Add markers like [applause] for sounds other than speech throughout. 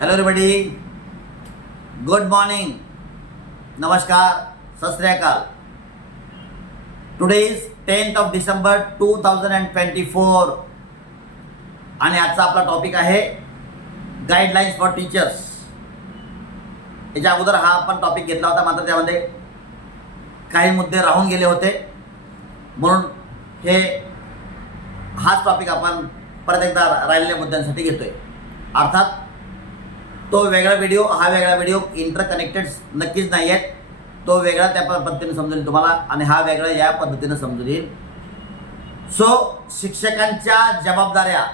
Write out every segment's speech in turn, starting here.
Hello everybody good morning नमस्कार सत Shri today is tenth of December two thousand and twenty four आणि आजचा आपला टॉपिक आहे गाईडलाईन्स फॉर टीचर्स याच्या अगोदर हा आपण टॉपिक घेतला होता मात्र त्यामध्ये काही मुद्दे राहून गेले होते. म्हणून हे हाच टॉपिक आपण परत एकदा राहिलेल्या मुद्द्यांसाठी घेतोय. अर्थात तो वेगळा व्हिडिओ हा वेगळा व्हिडिओ इंटरकनेक्टेड नक्कीच नाही आहेत. तो वेगळा त्या पद्धतीने समजून येईल तुम्हाला आणि हा वेगळा या पद्धतीने समजून येईल सो शिक्षकांच्या जबाबदाऱ्या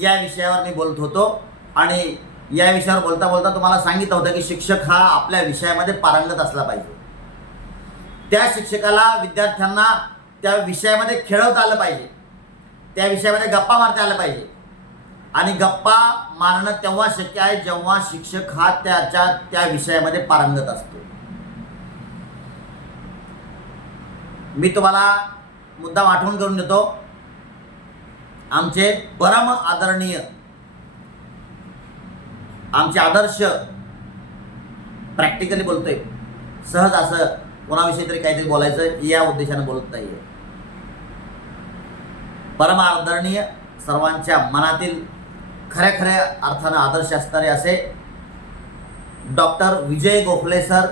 या विषयावर मी बोलत होतो आणि या विषयावर बोलता बोलता तुम्हाला सांगितलं होतं की शिक्षक हा आपल्या विषयामध्ये पारंगत असला पाहिजे. त्या शिक्षकाला विद्यार्थ्यांना त्या विषयामध्ये खेळवता आलं पाहिजे. त्या विषयामध्ये गप्पा मारता आलं पाहिजे. आणि गप्पा मारणं तेव्हा शक्य आहे जेव्हा शिक्षक हा त्याच्या त्या विषयामध्ये पारंगत असतो. मी तुम्हाला मुद्दाम आठवण करून देतो. आमचे परम आदरणीय आमचे आदर्श प्रॅक्टिकली बोलतोय. सहज असं कोणाविषयी तरी काहीतरी बोलायचं या उद्देशाने बोलत नाहीये. परम आदरणीय सर्वांच्या मनातील खऱ्या खऱ्या अर्थानं आदर्श असणारे असे डॉक्टर विजय गोखले सर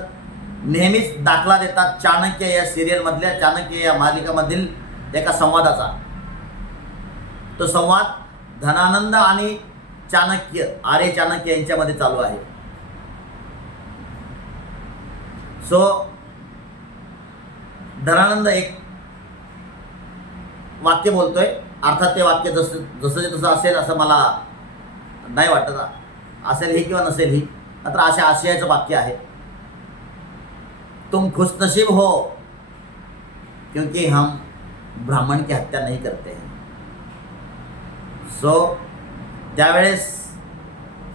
नेहमीच दाखला देतात चाणक्य या सिरियलमधल्या चाणक्य या मालिकामधील एका संवादाचा. तो संवाद धनानंद आणि चाणक्य आर्य चाणक्य यांच्यामध्ये चालू आहे. सो धनानंद एक वाक्य बोलतोय. अर्थात ते वाक्य जसं जसं तसं असेल असं मला नाही वाटत. असेल ही किंवा नसेल ही मात्र अशा आशयाचं वाक्य आहे. तुम खुशनसीब हो क्योंकि हम ब्राह्मण की हत्या नहीं करते हैं. सो त्यावेळेस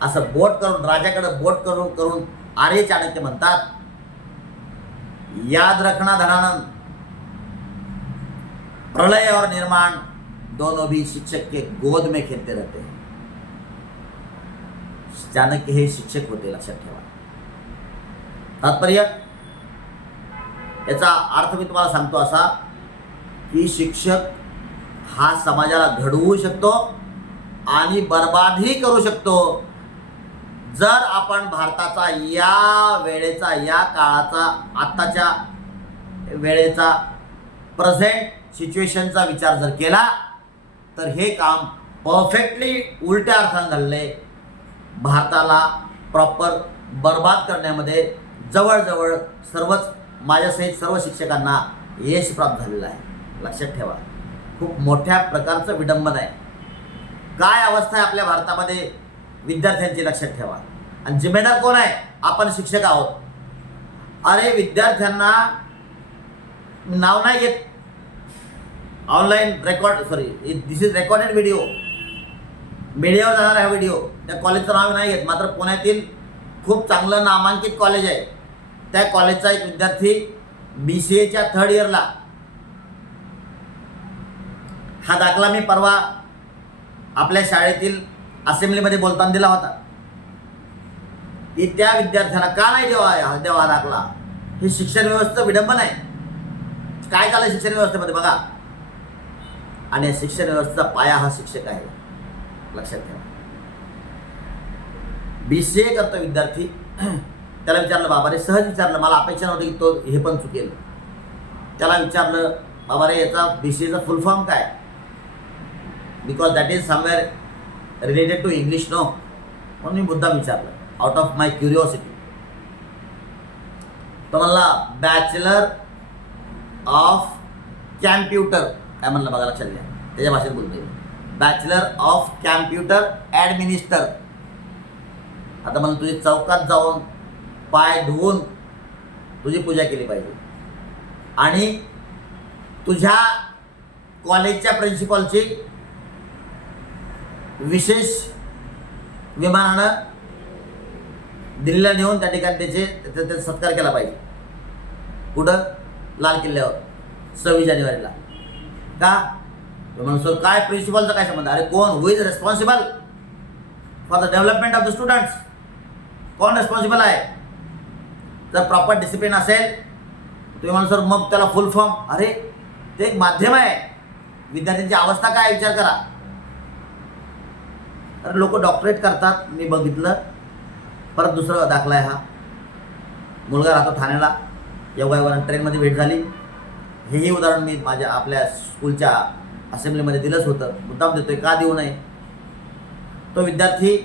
असं बोट करून राजाकडे बोट करून करून आर्य चाणक्य म्हणतात याद रखना धनानंद प्रलय और निर्माण दोनों भी शिक्षक के गोद में खेलते रहते हैं. चाणक्य हे शिक्षक होते लक्षात ठेवा. तात्पर्य? याचा अर्थ मी तुम्हाला सांगतो असा की शिक्षक हा समाजाला घडवू शकतो आणि बर्बादही करू शकतो. जर आपण भारताचा या वेळेचा या काळाचा आत्ताच्या वेळेचा प्रेझेंट सिच्युएशनचा विचार जर केला तर हे काम परफेक्टली उलट्या अर्थानं झालेलं आहे भारताला प्रॉपर बर्बाद करण्यामध्ये जवळजवळ सर्वच माझ्यासहित सर्व शिक्षकांना यश प्राप्त झालेलं आहे. लक्षात ठेवा. खूप मोठ्या प्रकारचं विडंबन आहे. काय अवस्था आहे आपल्या भारतामध्ये? विद्यार्थ्यांची लक्षात ठेवा. आणि जिम्मेदार कोण आहे? आपण शिक्षक आहोत. अरे विद्यार्थ्यांना नाव नाही घेत online record sorry this is recorded video मीडियावर जाणार हा व्हिडिओ. त्या कॉलेजचं नाव नाही घेत मात्र पुण्यातील खूप चांगलं नामांकित कॉलेज आहे. त्या कॉलेजचा एक विद्यार्थी बी सी एच्या थर्ड इयरला हा दाखला मी परवा आपल्या शाळेतील असेंब्लीमध्ये बोलताना दिला होता. की त्या विद्यार्थ्याला का नाही देवा देवा दाखला? हे शिक्षण व्यवस्थेचं विडंबन आहे. काय चाललं शिक्षण व्यवस्थेमध्ये बघा. आणि शिक्षण व्यवस्थेचा पाया हा शिक्षक आहे. लक्षात ठेवा. बी सी ए करतो विद्यार्थी. [clears throat] त्याला विचारलं बाबा रे सहज विचारलं मला अपेक्षा नव्हती की तो हे पण चुकेल. त्याला विचारलं बाबा रे याचा बी सी एचा फुल फॉर्म काय? Because that is somewhere related to English no म्हणून मी मुद्दाम विचारलं आउट ऑफ माय क्युरिओसिटी तो म्हणला बॅचलर ऑफ कॅम्प्युटर काय म्हणलं बघा लक्षात घ्या. त्याच्या भाषेत बोलतोय बॅचलर ऑफ कॅम्प्युटर ॲडमिनिस्टर आता मला तुझी चौकात जाऊन पाय धुवून तुझी पूजा केली पाहिजे. आणि तुझ्या कॉलेजच्या प्रिन्सिपॉलची विशेष विमानानं दिल्लीला नेऊन त्या ठिकाणी त्याचे त्याचा त्याचा सत्कार केला पाहिजे. कुठं? लाल किल्ल्यावर सव्वीस जानेवारीला. का? म्हणून सर काय प्रिन्सिपलचा काय संबंध? अरे कोण? Who is responsible for the development of the students कोण रेस्पॉन्सिबल आहे? जर प्रॉपर डिसिप्लिन असेल तुम्ही म्हणून सर मग त्याला फुल फॉर्म अरे ते एक माध्यम आहे. विद्यार्थ्यांची अवस्था काय विचार करा. अरे लोक डॉक्टरेट करतात. मी बघितलं. परत दुसरं दाखला आहे हा. मुलगा राहतो ठाण्याला. योगायोगानं ट्रेनमध्ये भेट झाली. हेही उदाहरण मी माझ्या आपल्या स्कूलच्या असेंब्लीमध्ये दिलंच होतं. मुद्दाम देतोय का देऊ नये? तो विद्यार्थी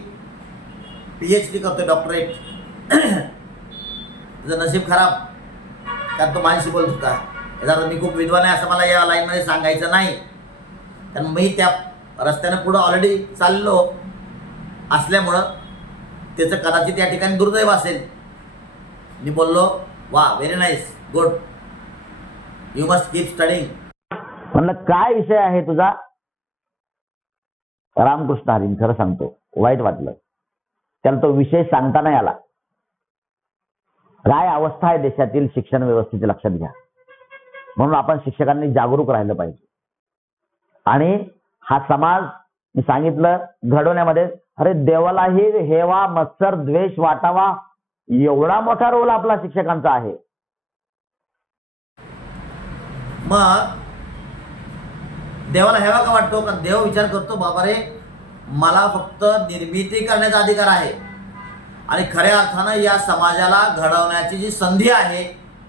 पी एच डी करतोय डॉक्टरेट [clears throat] त्याचं नशीब खराब कारण तो माझ्याशी बोलत होता. याचा मी खूप विद्वान आहे असं मला या लाईनमध्ये सांगायचं नाही. कारण मी त्या रस्त्यानं पुढं ऑलरेडी चाललो असल्यामुळं त्याचं कदाचित या ठिकाणी दुर्दैव असेल. मी बोललो वा very nice good you must keep studying म्हणलं काय विषय आहे तुझा? रामकृष्ण हरीन खरं सांगतो वाईट वाटलं. त्याला तो विषय सांगता नाही आला. काय अवस्था आहे देशातील शिक्षण व्यवस्थेची लक्षात घ्या. म्हणून आपण शिक्षकांनी जागरूक राहिलं पाहिजे. आणि हा समाज मी सांगितलं घडवण्यामध्ये अरे देवालाही हेवा मत्सर द्वेष वाटावा एवढा मोठा रोल आपला शिक्षकांचा आहे. मग देवाला हेवा का वाटतो का? देव विचार करतो बाबा रे मला फक्त निर्मिती करण्याचा अधिकार आहे. आणि खऱ्या अर्थानं या समाजाला घडवण्याची जी संधी आहे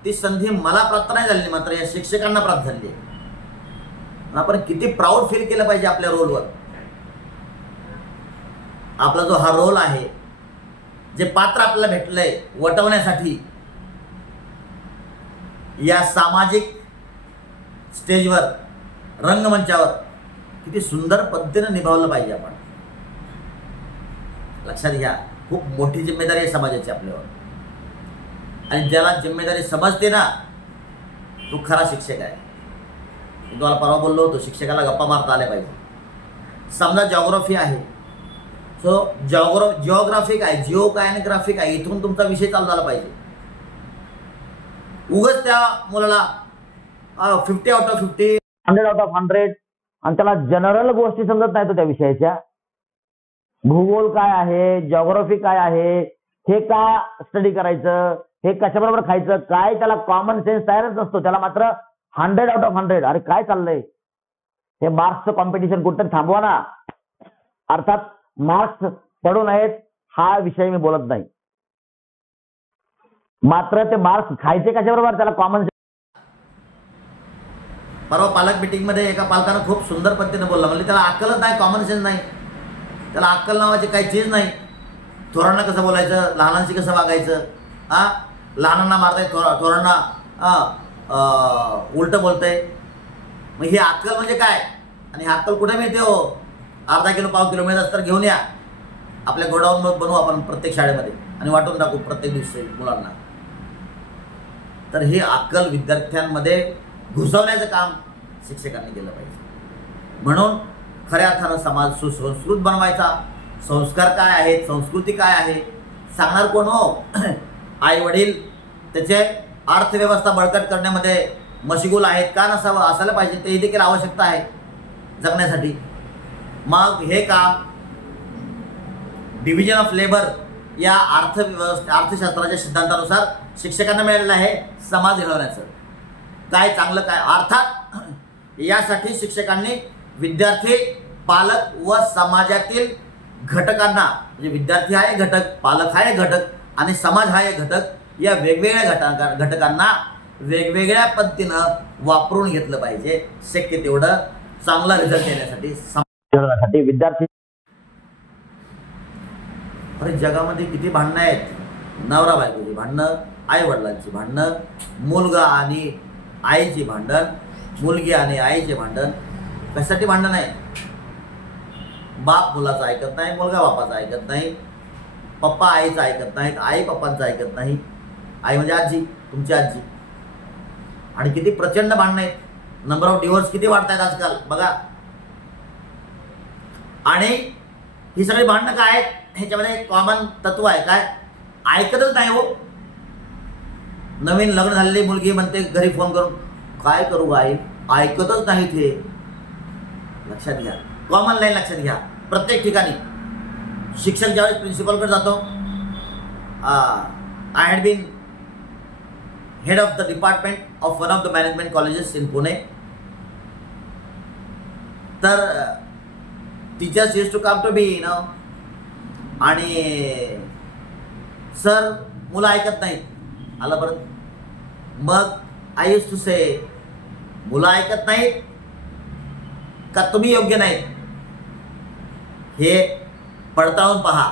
ती संधी मला प्राप्त नाही झालेली मात्र या शिक्षकांना प्राप्त झाली आहे. आपण किती प्राऊड फील केलं पाहिजे आपल्या रोलवर आपला जो हा रोल आहे जे पात्र आपल्याला भेटलंय वटवण्यासाठी या सामाजिक स्टेजवर रंगमंचावर. किती सुंदर पद्धतीनं निभावलं पाहिजे आपण. लक्षात घ्या खूप मोठी जिम्मेदारी आहे समाजाची आपल्यावर. आणि ज्याला जिम्मेदारी समजते ना तो खरा शिक्षक आहे. मी तुम्हाला परवा बोललो होतो शिक्षकाला गप्पा मारता आल्या पाहिजे. समजा जॉग्राफी आहे. सो जॉग्रा जिओग्राफिक आहे जिओ ग्राफिक आहे इथून तुमचा विषय चालू झाला पाहिजे. उगच त्या मुलाला fifty out of fifty hundred out of hundred आणि त्याला जनरल गोष्टी समजत नाही तो त्या विषयाच्या. भूगोल काय आहे? जॉग्राफी काय आहे? हे का स्टडी करायचं? हे कशाबरोबर खायचं? काय त्याला कॉमन सेन्स तयारच नसतो. त्याला मात्र हंड्रेड आउट ऑफ हंड्रेड अरे काय चाललंय? हे मार्क्सचं कॉम्पिटिशन कुठं थांबवा ना. अर्थात मार्क्स पडू नयेत हा विषय मी बोलत नाही. मात्र ते मार्क्स खायचे कशाबरोबर? त्याला कॉमन परवा पालक मिटिंगमध्ये एका पालकानं खूप सुंदर पद्धतीने बोलला. म्हणजे त्याला अक्कलच नाही कॉमन सेन्स नाही. त्याला अक्कल नावाची काही चीज नाही. थोरांना कसं बोलायचं? लहानांशी कसं वागायचं? हां? लहानांना मारताय थोरा थोरांना उलटं बोलतंय. मग ही अक्कल म्हणजे काय? आणि ही अक्कल कुठे मिळते हो? अर्धा किलो पाव किलो मिळत तर घेऊन या. आपल्या गोडाऊन बनवू आपण प्रत्येक शाळेमध्ये. आणि वाटून टाकू प्रत्येक दिवशी मुलांना. तर ही अक्कल विद्यार्थ्यांमध्ये घुसवण्याचं काम शिक्षकांनी केलं पाहिजे. म्हणून खऱ्या अर्थानं समाज सुसंस्कृत बनवायचा. संस्कार काय आहेत? संस्कृती काय आहे? सांगणार कोण हो? [clears throat] आई वडील त्याचे अर्थव्यवस्था बळकट करण्यामध्ये मशगूल आहेत का नसावं? असायला पाहिजे ते देखील आवश्यकता आहे जगण्यासाठी. मग हे काम डिव्हिजन ऑफ लेबर या अर्थव्यवस्था अर्थशास्त्राच्या सिद्धांतानुसार शिक्षकांना मिळालेलं आहे समाज घडवण्याचं. काय चांगलं काय? अर्थात यासाठी शिक्षकांनी विद्यार्थी पालक व समाजातील घटकांना म्हणजे विद्यार्थी हा एक घटक पालक हा एक घटक आणि समाज हा एक घटक या वेगवेगळ्या घटका घटकांना वेगवेगळ्या पद्धतीनं वापरून घेतलं पाहिजे. शक्य तेवढं चांगला रिझल्ट येण्यासाठी साठी विद्यार्थी अरे जगामध्ये किती भांडणं आहेत? नवरा बायकोची भांडणं आई वडिलांची भांडणं मुलगा आणि आईचे भांडण मुलगी आणि आईचे भांडण कशासाठी भांडण आहे? बाप मुलाचं ऐकत नाही मुलगा बापाचं ऐकत नाही पप्पा आईचं ऐकत नाहीत आई पप्पांचं ऐकत नाही. आई म्हणजे आजी तुमची आजी. आणि किती प्रचंड भांडणं आहेत. नंबर ऑफ डिवोर्स किती वाढत आहेत आजकाल बघा. आणि ही सगळी भांडणं काय आहेत? ह्याच्यामध्ये एक कॉमन तत्व आहे. काय? ऐकतच नाही हो. नवीन लग्न झालेली मुलगी म्हणते घरी फोन करून काय करू आई? ऐकतच नाही ते. लक्षात घ्या. कॉमन लाईन लक्षात घ्या. प्रत्येक ठिकाणी. शिक्षक ज्यावेळेस प्रिन्सिपलकडे जातो I had been head of the department of one of the management colleges in Pune तर teachers use to come to be no आणि सर मुलं ऐकत नाहीत. आलं बरं मग आय यूज टू से मुलं ऐकत नाहीत का तुम्ही योग्य नाहीत? हे पडताळून पहा.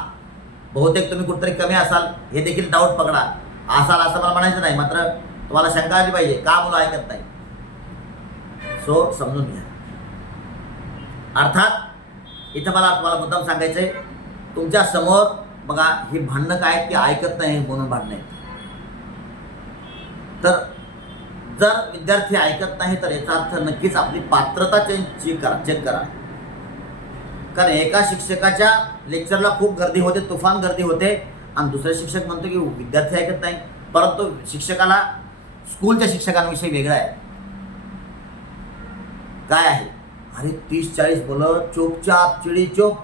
बहुतेक तुम्ही कुठतरी कमी असाल हे देखील डाऊट पकडा. असाल असं मला म्हणायचं नाही मात्र तुम्हाला शंका आली पाहिजे का मुलं ऐकत नाही सो समजून घ्या. अर्थात इथं मला तुम्हाला मुद्दाम सांगायचं आहे तुमच्यासमोर बघा ही भांडणं काय आहेत की ऐकत नाही म्हणून भांडणं आहेत. तर जर विद्यार्थी ऐकत नाही तर याचा अर्थ नक्कीच आपली पात्रता चेक करा चेक करा. कारण एका शिक्षकाच्या लेक्चरला खूप गर्दी होते तुफान गर्दी होते. आणि दुसरा शिक्षक म्हणतो की विद्यार्थी ऐकत नाही. परंतु शिक्षकाला स्कूलच्या शिक्षकांविषयी वेगळा आहे. काय आहे? अरे तीस चाळीस मुलं चुपचाप चिड़ी चुप.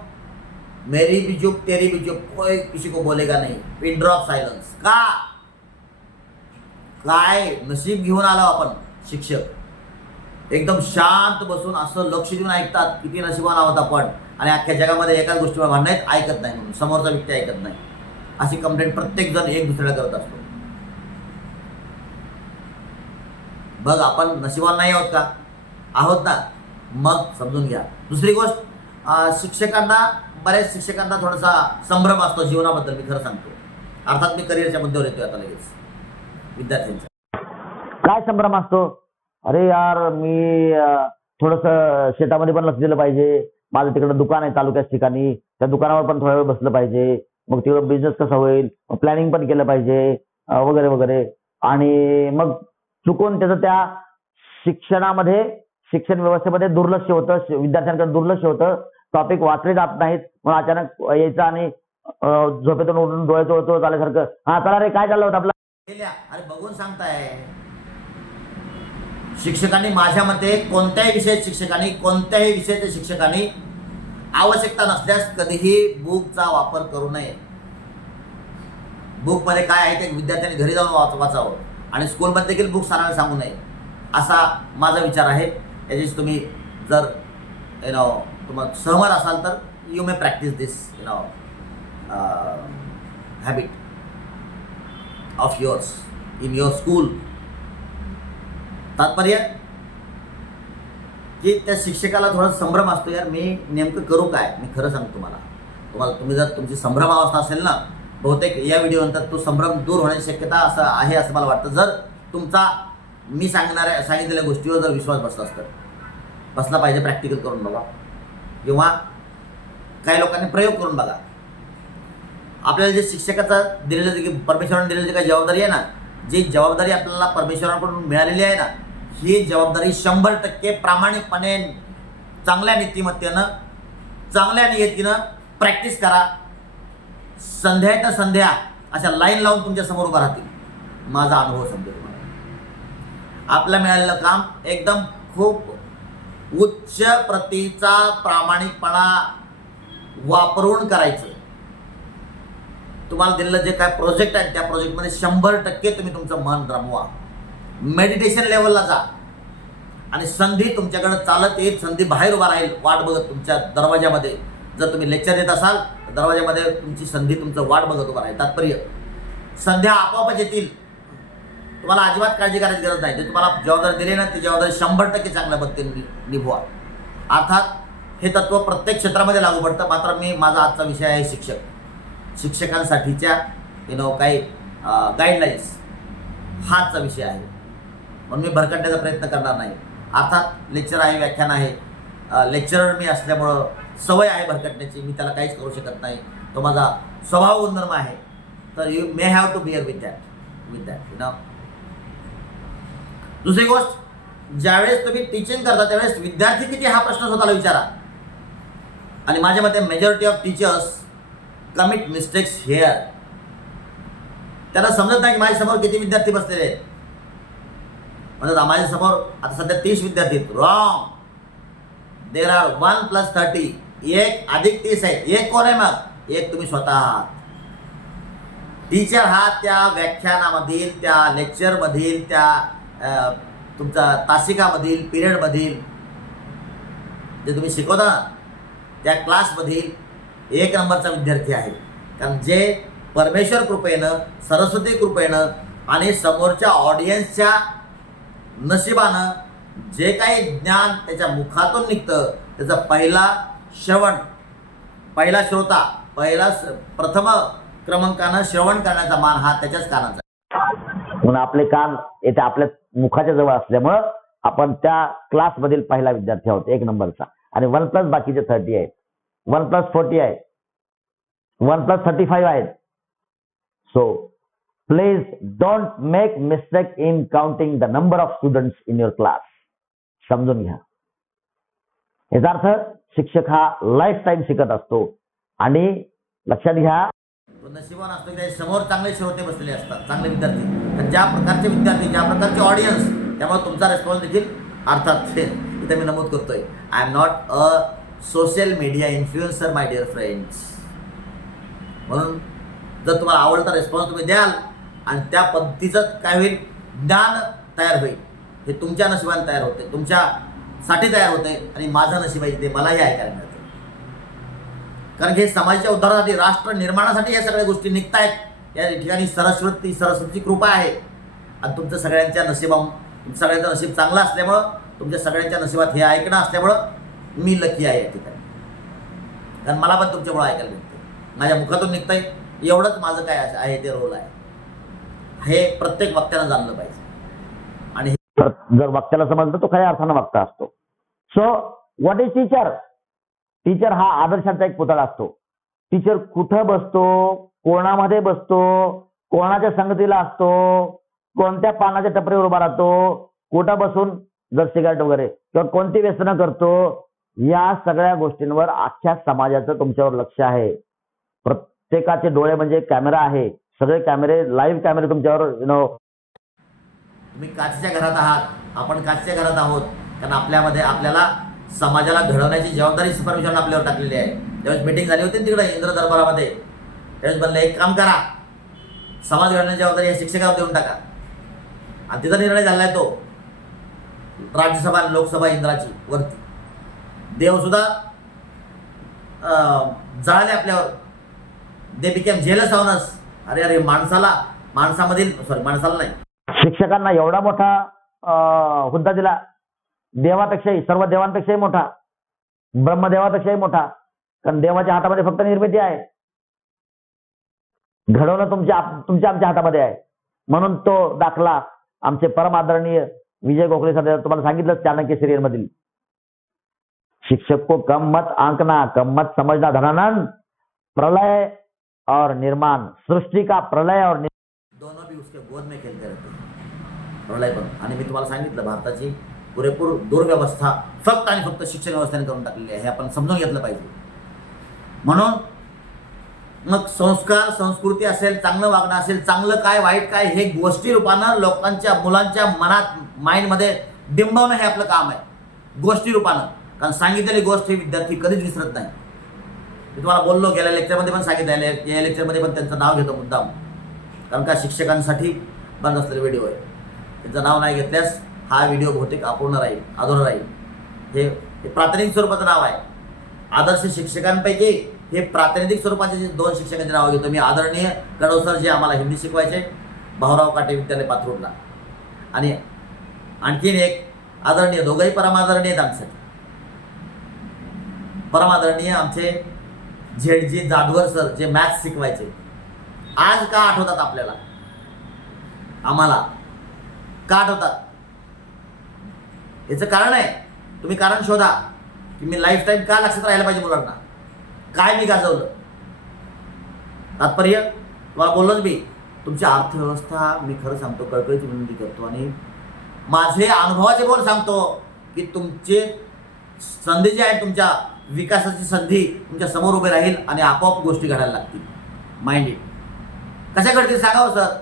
मेरी भी चुप तेरी भी चुप. कोई किसी को बोलेगा नाही. पिन ड्रॉप सायलन्स का? काय नशीब घेऊन आलो आपण शिक्षक. एकदम शांत बसून असं लक्ष देऊन ऐकतात किती नशिबान आहोत आपण. आणि अख्ख्या जगामध्ये एकाच गोष्टीवर भांडण ऐकत नाही म्हणून समोरचा व्यक्ती ऐकत नाही. अशी कंप्लेंट प्रत्येक जण एक दुसऱ्याला करत असतो. बघ आपण नशिबान नाही आहोत का? आहोत ना. मग समजून घ्या. दुसरी गोष्ट शिक्षकांना बऱ्याच शिक्षकांना थोडासा संभ्रम असतो जीवनाबद्दल मी खरं सांगतो. अर्थात मी करिअरच्या मुद्द्यावर येतोय आता लगेच. विद्यार्थ्यांचा. काय संभ्रम असतो? अरे यार मी थोडस शेतामध्ये पण लक्ष दिलं पाहिजे. माझं तिकडं दुकान आहे तालुक्याच ठिकाणी. त्या दुकानावर पण थोडा वेळ बसलं पाहिजे. मग तिकडं बिझनेस कसा होईल? प्लॅनिंग पण केलं पाहिजे वगैरे वगैरे. आणि मग चुकून त्याचं त्या शिक्षणामध्ये शिक्षण व्यवस्थेमध्ये दुर्लक्ष होतं. विद्यार्थ्यांकडे दुर्लक्ष होतं. टॉपिक वाचले जात नाहीत. मग अचानक यायचं आणि झोपेतून उठून डोळे चोळ झाल्यासारखं हा चला रे काय चाललं होतं आपलं? अरे बघून सांगताय. शिक्षकांनी माझ्या मते कोणत्याही विषयात शिक्षकांनी कोणत्याही विषयाच्या शिक्षकांनी आवश्यकता नसल्यास कधीही बुकचा वापर करू नये. बुकमध्ये काय आहे ते विद्यार्थ्यांनी घरी जाऊन वाच वाचावं. आणि स्कूलमध्ये देखील बुक सरांना सांगू नये. असा माझा विचार आहे. याच्याशी तुम्ही जर यु नो तुम्हाला सहमत असाल तर you may practice this you know habit of yours in your school तात्पर्य? की त्या शिक्षकाला थोडा संभ्रम असतो यार मी नेमकं करू काय? मी खरं सांगतो तुम्हाला. तुम्हाला तुम्ही जर तुमची संभ्रमावस्था असेल ना बहुतेक या व्हिडिओनंतर तो संभ्रम दूर होण्याची शक्यता असं आहे असं मला वाटतं. जर तुमचा मी सांगणाऱ्या सांगितलेल्या गोष्टीवर जर विश्वास बसला तर बसला पाहिजे प्रॅक्टिकल करून बघा. किंवा काही लोकांनी प्रयोग करून बघा. आपल्याला जे शिक्षकाचा दिलेलं जे परमेश्वराने दिलेली जे काही जबाबदारी आहे ना जी जबाबदारी आपल्याला परमेश्वराकडून मिळालेली आहे ना ही जबाबदारी शंभर टक्के प्रामाणिकपणे चांगल्या नीतिमत्तेनं चांगल्या नियतीनं प्रॅक्टिस करा. संध्या तर संध्या अशा लाईन लावून तुमच्यासमोर उभा राहतील. माझा अनुभव समजेल तुम्हाला. आपलं मिळालेलं काम एकदम खूप उच्च प्रतीचा प्रामाणिकपणा वापरून करायचं. तुम्हाला दिलेलं जे काय प्रोजेक्ट आहे त्या प्रोजेक्टमध्ये शंभर टक्के तुम्ही तुमचं मन रमवा. मेडिटेशन लेवलला जा. आणि संधी तुमच्याकडे चालत येईल संधी बाहेर उभा राहील वाट बघत तुमच्या दरवाजामध्ये जर तुम्ही लेक्चर देत असाल तर दरवाजामध्ये तुमची संधी तुमचं वाट बघत उभा राहील तात्पर्य. संध्या आपोआपच येतील. तुम्हाला अजिबात काळजी करायची गरज नाही. जे तुम्हाला जबाबदारी दिली ना ती जबाबदारी शंभर टक्के चांगल्या पद्धतीने नि- निभवा. अर्थात हे तत्व प्रत्येक क्षेत्रामध्ये लागू पडतं. मात्र मी माझा आजचा विषय आहे शिक्षक. शिक्षकांसाठीच्या यु नो काही गाईडलाईन्स हाचा विषय आहे. म्हणून मी भरकटण्याचा प्रयत्न करणार नाही. अर्थात लेक्चर आहे व्याख्यान आहे. लेक्चरर मी असल्यामुळं सवय आहे भरकटण्याची. मी त्याला काहीच करू शकत नाही. तो माझा स्वभाव गुणधर्म आहे. तर you may have to bear with that with that you know दुसरी गोष्ट ज्यावेळेस तुम्ही टीचिंग करता त्यावेळेस विद्यार्थी किती हा प्रश्न स्वतःला विचारा. आणि माझ्या मते majority of teachers commit mistakes here त्याला समजत नाही की माझ्यासमोर किती विद्यार्थी बसलेले आहेत. म्हणजे माझ्यासमोर आता सध्या तीस विद्यार्थी आहेत. Wrong there are one plus thirty एक अधिक तीस आहे. एक कोण आहे मग? एक तुम्ही स्वतः. आहात टीचर हा त्या व्याख्यानामधील त्या लेक्चरमधील त्या तुमचा तासिकामधील पिरियडमधील जे तुम्ही शिकवता ना त्या क्लासमधील एक नंबरचा विद्यार्थी आहे. कारण जे परमेश्वर कृपेनं सरस्वती कृपेनं आणि समोरच्या ऑडियन्सच्या नशिबानं जे काही ज्ञान त्याच्या मुखातून निघतं त्याचा पहिला श्रवण पहिला श्रोता पहिला प्रथम क्रमांकानं श्रवण करण्याचा मान हा त्याच्याच कानाचा म्हणून आपले कान येथे आपल्या मुखाच्या जवळ असल्यामुळं आपण त्या क्लासमधील पहिला विद्यार्थी आहोत एक नंबरचा. आणि वन प्लस बाकीचे थर्टी आहेत. वन प्लस फोर्टी आहे. वन प्लस थर्टी फाईव्ह आहेत. So please don't make mistake in counting the number of students in your class समजून घ्या. याचा अर्थ शिक्षक हा लाईफ टाईम शिकत असतो. आणि लक्षात घ्या. नशिबान असतो की समोर चांगले श्रोते बसलेले असतात चांगले विद्यार्थी. तर ज्या प्रकारचे विद्यार्थी ज्या प्रकारचे ऑडियन्स त्यामुळे तुमचा रेस्पॉन्स देखील अर्थात ते इथे मी नमूद करतोय. I am not a social media influencer my dear friends म्हणून जर तुम्हाला आवडता रेस्पॉन्स तुम्ही द्याल आणि त्या पद्धतीचं काय होईल? ज्ञान तयार होईल. हे तुमच्या नशिबाने तयार होते. तुमच्यासाठी तयार होते. आणि माझं नशीब आहे ते मलाही ऐकायला मिळते. कारण हे समाजाच्या उद्धारासाठी राष्ट्र निर्माणासाठी या सगळ्या गोष्टी निघतायत. या ठिकाणी सरस्वती सरस्वती कृपा आहे. आणि तुमचं सगळ्यांच्या नशिबा तुमचं सगळ्यांचं नशीब चांगलं असल्यामुळं तुमच्या सगळ्यांच्या नशिबात हे ऐकणं असल्यामुळं मी लकी आहे या ठिकाणी. कारण मला पण तुमच्यामुळे ऐकायला मिळतं माझ्या मुखातून निघतंय. एवढंच माझं काय आहे आहे ते रोल आहे. हे प्रत्येक वक्त्यानं जाणलं पाहिजे. आणि जर वक्त्याला समजलं तो खऱ्या अर्थानं वक्ता असतो. So what is teacher teacher हा आदर्शाचा एक पुतळा असतो. टीचर कुठं बसतो? कोणामध्ये बसतो? कोणाच्या संगतीला असतो? कोणत्या पानाच्या टपरीवर उभा राहतो? कुठं बसून जर सिगारेट वगैरे किंवा कोणती व्यसनं करतो? या सगळ्या गोष्टींवर अख्ख्या समाजाचं तुमच्यावर लक्ष आहे. प्रत्येकाचे डोळे म्हणजे कॅमेरा आहे. सगळे कॅमेरे लाईव्ह कॅमेरे तुमच्यावर यु नो तुम्ही काचच्या घरात आहात. आपण काचच्या घरात आहोत. कारण आपल्यामध्ये आपल्याला समाजाला घडवण्याची जबाबदारी परमेश्वरानं आपल्यावर टाकलेली आहे. त्यावेळेस मीटिंग झाली होती तिकडे इंद्र दरबारामध्ये. त्यावेळेस बनलं एक काम करा. समाज घडवण्याची जबाबदारी या शिक्षकावर देऊन टाका. आणि तिथं निर्णय झाला आहे तो. राज्यसभा आणि लोकसभा इंद्राची वरती. देवसुद्धा अं, जळाले आपल्यावर. दे बिकेम जेलस ऑनस अरे अरे माणसाला माणसामधील सॉरी माणसाला नाही. शिक्षकांना एवढा मोठा अं, हुद्दा दिला. देवापेक्षाही सर्व देवांपेक्षाही मोठा. ब्रह्मदेवापेक्षाही मोठा. कारण देवाच्या हातामध्ये फक्त निर्मिती आहे. घडवणं तुमच्या तुमच्या आमच्या हातामध्ये आहे. म्हणून तो दाखला आमचे परम आदरणीय विजय गोखले सर तुम्हाला सांगितलं चाणक्य सिरियल मधील. शिक्षक को कम मत आंकना कम मत समझना धनानंद प्रलय और निर्माण सृष्टि का प्रलय और दोनों भी उसके गोद में खेलते रहते हैं। प्रलय पण आणि मी तुम्हाला सांगितलं भारताची पुरेपूर दुर्व्यवस्था फक्त आणि फक्त शिक्षण व्यवस्थेने करून टाकलेली आहे. हे आपण समजून घेतलं पाहिजे. म्हणून मग संस्कार संस्कृती असेल चांगलं वागणं असेल चांगलं काय वाईट काय हे गोष्टी रूपानं लोकांच्या मुलांच्या मनात माइंडमध्ये डिंबवणं हे आपलं काम आहे. गोष्टी रूपानं. कारण सांगितलेली गोष्ट हे विद्यार्थी कधीच विसरत नाही. मी तुम्हाला बोललो गेल्या लेक्चरमध्ये पण सांगितलं या लेक्चरमध्ये पण त्यांचं नाव घेतो मुद्दाम. कारण का? शिक्षकांसाठी बंद असलेला व्हिडिओ आहे. त्यांचं नाव नाही घेतल्यास हा व्हिडिओ बहुतेक अपूर्ण राहील अधुरा राहील. हे हे प्रातिनिधिक स्वरूपाचं नाव आहे. आदर्श शिक्षकांपैकी हे प्रातिनिधिक स्वरूपाचे जे दोन शिक्षकांचे नाव घेतो. मी आदरणीय कडवसर जे आम्हाला हिंदी शिकवायचे भाऊराव काटे विद्यालय पाथरूडला. आणि आणखीन एक आदरणीय दोघंही परमादरणीय आहेत आमच्यासाठी परमादरणीय आमचे झेडजी जाधवर सर जे मॅथ्स शिकवायचे. आज का आठवतात आपल्याला? आम्हाला. का आठवतात? याचं कारण आहे. तुम्ही कारण शोधा. की मी लाईफ टाईम का लक्षात राहायला पाहिजे मुलांना? काय मी गाजवलं? तात्पर्य? तुम्हाला बोललोच मी. तुमची अर्थव्यवस्था मी खरं सांगतो कळकळीची विनंती करतो आणि माझे अनुभवाचे बोल सांगतो की तुमचे संधी जी आहे तुमच्या विकासाची संधी तुमच्यासमोर उभी राहील आणि आपोआप गोष्टी घडायला लागतील. माइंड इट कशा घडतील सांगावं सर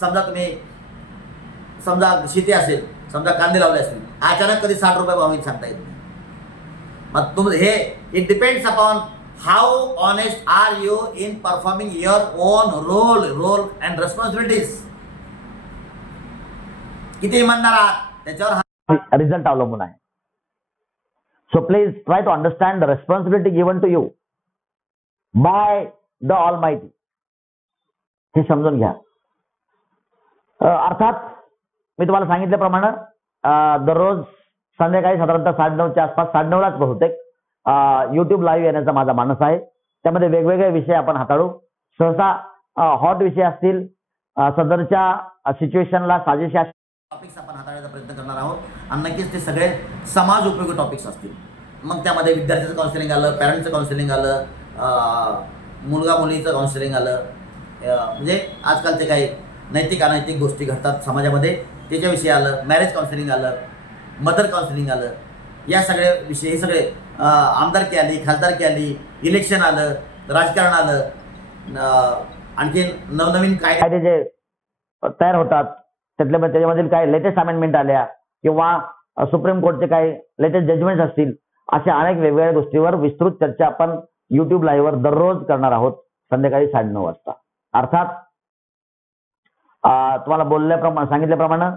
समजा तुम्ही समजा शेती असेल समजा कांदे लावले असतील अचानक कधी साठ रुपये भाव होईल सांगता येत नाही. मग तुम हे it depends upon how honest are you in performing your own role role and responsibilities किती इमानदार आहात त्याच्यावर हा रिझल्ट अवलंबून आहे. So please try to understand the responsibility given to you by the all हे समजून घ्या. अर्थात मी तुम्हाला सांगितल्याप्रमाणे दररोज संध्याकाळी साधारणतः साडेनऊच्या आसपास साडेनऊलाच बहुतेक युट्यूब लाईव्ह येण्याचा माझा मानस आहे. त्यामध्ये वेगवेगळे विषय आपण हाताळू. सहसा हॉट विषय असतील सदरच्या सिच्युएशनला साजेशा टॉपिक्स आपण हाताळण्याचा प्रयत्न करणार आहोत. आणि नक्कीच ते सगळे समाज उपयोगी टॉपिक्स असतील. मग त्यामध्ये विद्यार्थ्याचं काउन्सिलिंग आलं पॅरेंटचं काउन्सिलिंग आलं मुलगा मुलीचं काउन्सिलिंग आलं. म्हणजे आजकालचे काही नैतिक अनैतिक गोष्टी घडतात समाजामध्ये. त्याच्याविषयी आलं मॅरेज काउन्सिलिंग आलं मदर काउन्सिलिंग आलं. या सगळ्या विषयी हे सगळे आमदारकी आली खासदारकी आली इलेक्शन आलं राजकारण आलं. आणखीन नवनवीन काय कायदे जे तयार होतात त्यातल्या त्याच्यामधील काय लेटेस्ट अमेंडमेंट आल्या किंवा सुप्रीम कोर्टचे काही लेटेस्ट जजमेंट असतील अशा अनेक वेगवेगळ्या गोष्टीवर विस्तृत चर्चा आपण युट्यूब लाईव्हवर दररोज करणार आहोत संध्याकाळी साडेनऊ वाजता. अर्थात तुम्हाला बोलल्याप्रमाणे सांगितल्याप्रमाणे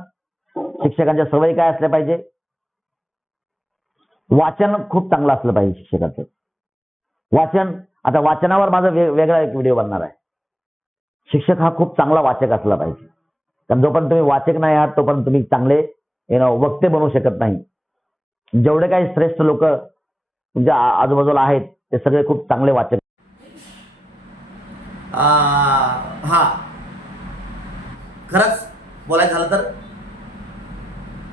शिक्षकांच्या सवयी काय असल्या पाहिजे? वाचन खूप चांगलं असलं पाहिजे शिक्षकाचं. वाचन आता वाचनावर माझा वेगळा एक व्हिडिओ बनणार आहे. शिक्षक हा खूप चांगला वाचक असला पाहिजे. कारण जोपर्यंत तुम्ही वाचक नाही आहात तोपर्यंत तुम्ही चांगले यु नो वक्ते बनवू शकत नाही. जेवढे काही श्रेष्ठ लोक तुमच्या आजूबाजूला आहेत ते सगळे खूप चांगले वाचक. हा. खरंच बोलायचं झालं तर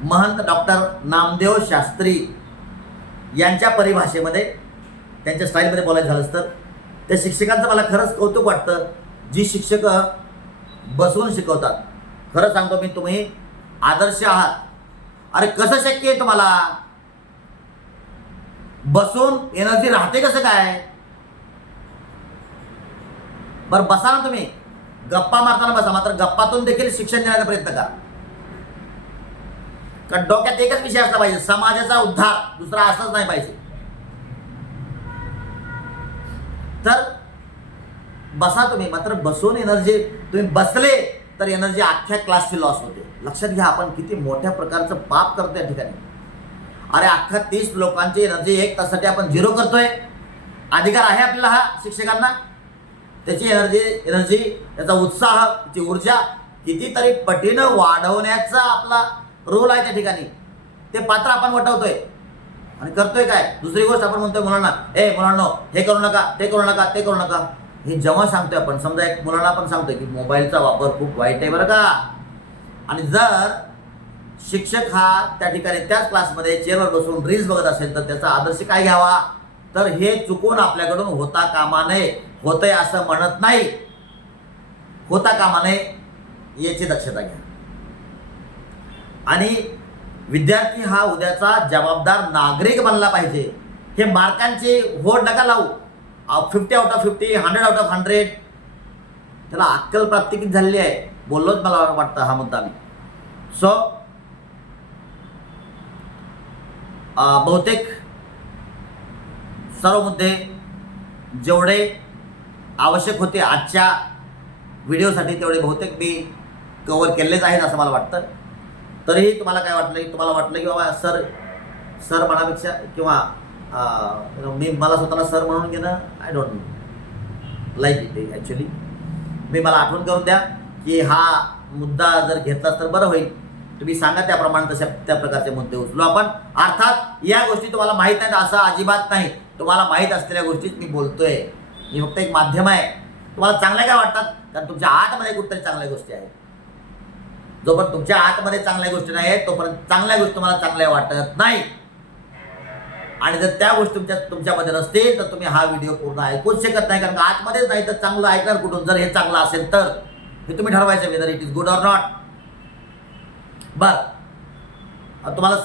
महंत डॉक्टर नामदेव शास्त्री यांच्या परिभाषेमध्ये त्यांच्या स्टाईलमध्ये बोलायचं झालंच तर त्या शिक्षकांचं मला खरंच कौतुक वाटतं. जी शिक्षक बसवून शिकवतात खरं सांगतो मी तुम्ही आदर्श आहात. अरे कसं शक्य आहे तुम्हाला? बसून एनर्जी राहते कसं काय? बरं बसा ना तुम्ही. गप्पा मारताना बसा मात्र गप्पातून देखील शिक्षण देण्याचा प्रयत्न करा. कारण डोक्यात एकच विषय असला पाहिजे समाजाचा उद्धार. दुसरा असाच नाही पाहिजे. तर बसा तुम्ही मात्र बसून एनर्जी तुम्ही बसले. तर एनर्जी अख्ख्या क्लासची लॉस होते. लक्षात घ्या आपण किती मोठ्या प्रकारचं पाप करतो या ठिकाणी. अरे अख्खा तीस लोकांची एनर्जी एक तासाठी आपण झिरो करतोय. अधिकार आहे आपल्याला हा शिक्षकांना. त्याची एनर्जी एनर्जी त्याचा उत्साह त्याची ऊर्जा कितीतरी पटीनं वाढवण्याचा आपला रोल आहे त्या ठिकाणी. ते पात्र आपण वटवतोय. आणि करतोय काय? दुसरी गोष्ट आपण म्हणतोय मुलांना ए मुलांना हे करू नका ते करू नका ते करू नका. हे जेव्हा सांगतोय आपण समजा एक मुलांना आपण सांगतोय की मोबाईलचा वापर खूप वाईट आहे बरं का. आणि जर शिक्षक हा त्या ठिकाणी त्याच क्लासमध्ये चेअरवर बसून रील्स बघत असेल तर त्याचा आदर्श काय घ्यावा? तर हे चुकून आपल्याकडून होता कामा नये. होतंय असं म्हणत नाही. होता कामा नये याची दक्षता घ्या. आणि विद्यार्थी हा उद्याचा जबाबदार नागरिक बनला पाहिजे. हे मार्कांचे होड नका लावू. Fifty out of fifty hundred out of hundred त्याला अक्कल प्राप्ती किती झालेली आहे? बोललोच मला वाटतं हा मुद्दा मी. सो बहुतेक सर्व मुद्दे जेवढे आवश्यक होते आजच्या व्हिडिओसाठी तेवढे बहुतेक मी कव्हर केलेच आहेत असं मला वाटतं. तरीही तुम्हाला काय वाटलं? की तुम्हाला वाटलं की बाबा सर सर म्हणापेक्षा किंवा मी मला स्वतःला सर म्हणून घेणं I don't know like it actually मी मला आठवण करून द्या की हा मुद्दा जर घेतला तर बरं होईल. तुम्ही सांगा त्याप्रमाणे तशा त्या प्रकारचे मुद्दे उचलू आपण. अर्थात या गोष्टी तुम्हाला माहीत नाहीत असं अजिबात नाही. तुम्हाला माहीत असलेल्या गोष्टीच मी बोलतोय. मी फक्त एक माध्यम आहे. तुम्हाला चांगल्या काय वाटतात? कारण तुमच्या आतमध्ये कुठतरी चांगल्या गोष्टी आहेत. जोपर्यंत तुमच्या आतमध्ये चांगल्या गोष्टी नाही आहेत तोपर्यंत चांगल्या गोष्टी तुम्हाला चांगल्या वाटत नाही आणि जर त्या गोष्टी तुमच्या तुमच्यामध्ये नसतील तर तुम्ही हा व्हिडिओ पूर्ण ऐकूच शकत नाही. कारण आतमध्येच नाही तर चांगलं ऐकणार कुठून? जर हे चांगलं असेल तर. हे तुम्ही ठरवायचं whether it is good or not बर. तुम्हाला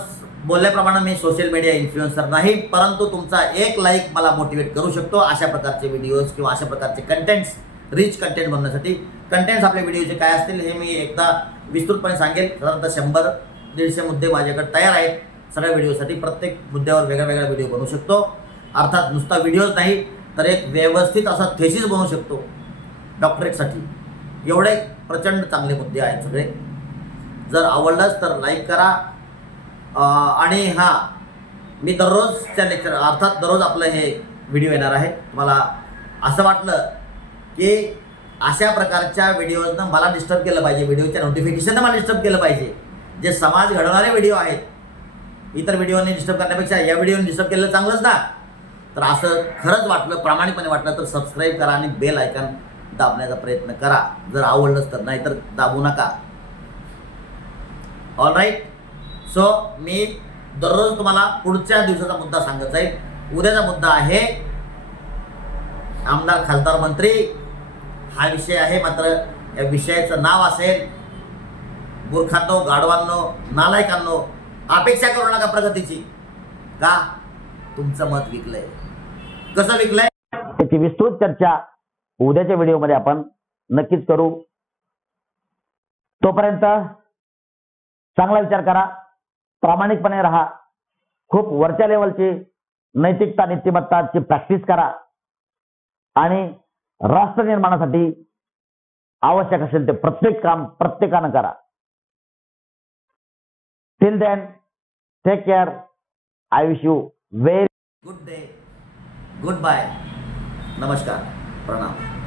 बोलल्याप्रमाणे मी सोशल मीडिया इन्फ्लुएन्सर नाही परंतु तुमचा एक लाईक मला मोटिवेट करू शकतो अशा प्रकारचे व्हिडिओज किंवा अशा प्रकारचे कंटेंट्स रिच कंटेंट बनवण्यासाठी. कंटेंट्स आपल्या व्हिडिओचे काय असतील हे मी एकदा विस्तृतपणे सांगेल. साधारणतः शंभर दीडशे मुद्दे माझ्याकडे तयार आहेत. सगळ्या व्हिडिओसाठी प्रत्येक मुद्द्यावर वेगळा वेगळा व्हिडिओ बनवू शकतो. अर्थात नुसता व्हिडिओज नाही तर एक व्यवस्थित असा थेसिस बनवू शकतो डॉक्टरेटसाठी एवढे प्रचंड चांगले मुद्दे आहेत सगळे. जर आवडलंच तर लाईक करा. आणि हां मी दररोजच्या लेक्चर अर्थात दररोज आपलं हे व्हिडिओ येणार आहे. मला असं वाटलं की अशा प्रकारच्या व्हिडिओजनं मला डिस्टर्ब केलं पाहिजे. व्हिडिओच्या नोटिफिकेशननं मला डिस्टर्ब केलं पाहिजे. जे समाज घडवणारे व्हिडिओ आहेत इतर व्हिडिओने डिस्टर्ब करण्यापेक्षा या व्हिडिओने डिस्टर्ब केलं चांगलंच ना? तर असं खरंच वाटलं प्रामाणिकपणे वाटलं तर सबस्क्राईब करा आणि बेल आयकॉन दाबण्याचा प्रयत्न करा. जर आवडलंच तर नाहीतर दाबू नका. ऑल राईट सो मी दररोज तुम्हाला पुढच्या दिवसाचा मुद्दा सांगत जाईल. उद्याचा मुद्दा आहे आमदार खासदार मंत्री. हा विषय आहे मात्र या विषयाचं नाव असेल मूर्खांनो गाढवांनो नालायकांनो अपेक्षा करू नका प्रगतीची. का? तुमचं मत विकलंय. कसं विकलंय? त्याची विस्तृत चर्चा उद्याच्या व्हिडिओमध्ये आपण नक्कीच करू. तोपर्यंत चांगला विचार करा प्रामाणिकपणे राहा खूप वरच्या लेवलची नैतिकता नीतिमत्ताची प्रॅक्टिस करा आणि राष्ट्र निर्माणासाठी आवश्यक असेल ते प्रत्येक काम प्रत्येकानं करा. Till then take care I wish you very good day good bye नमस्कार प्रणाम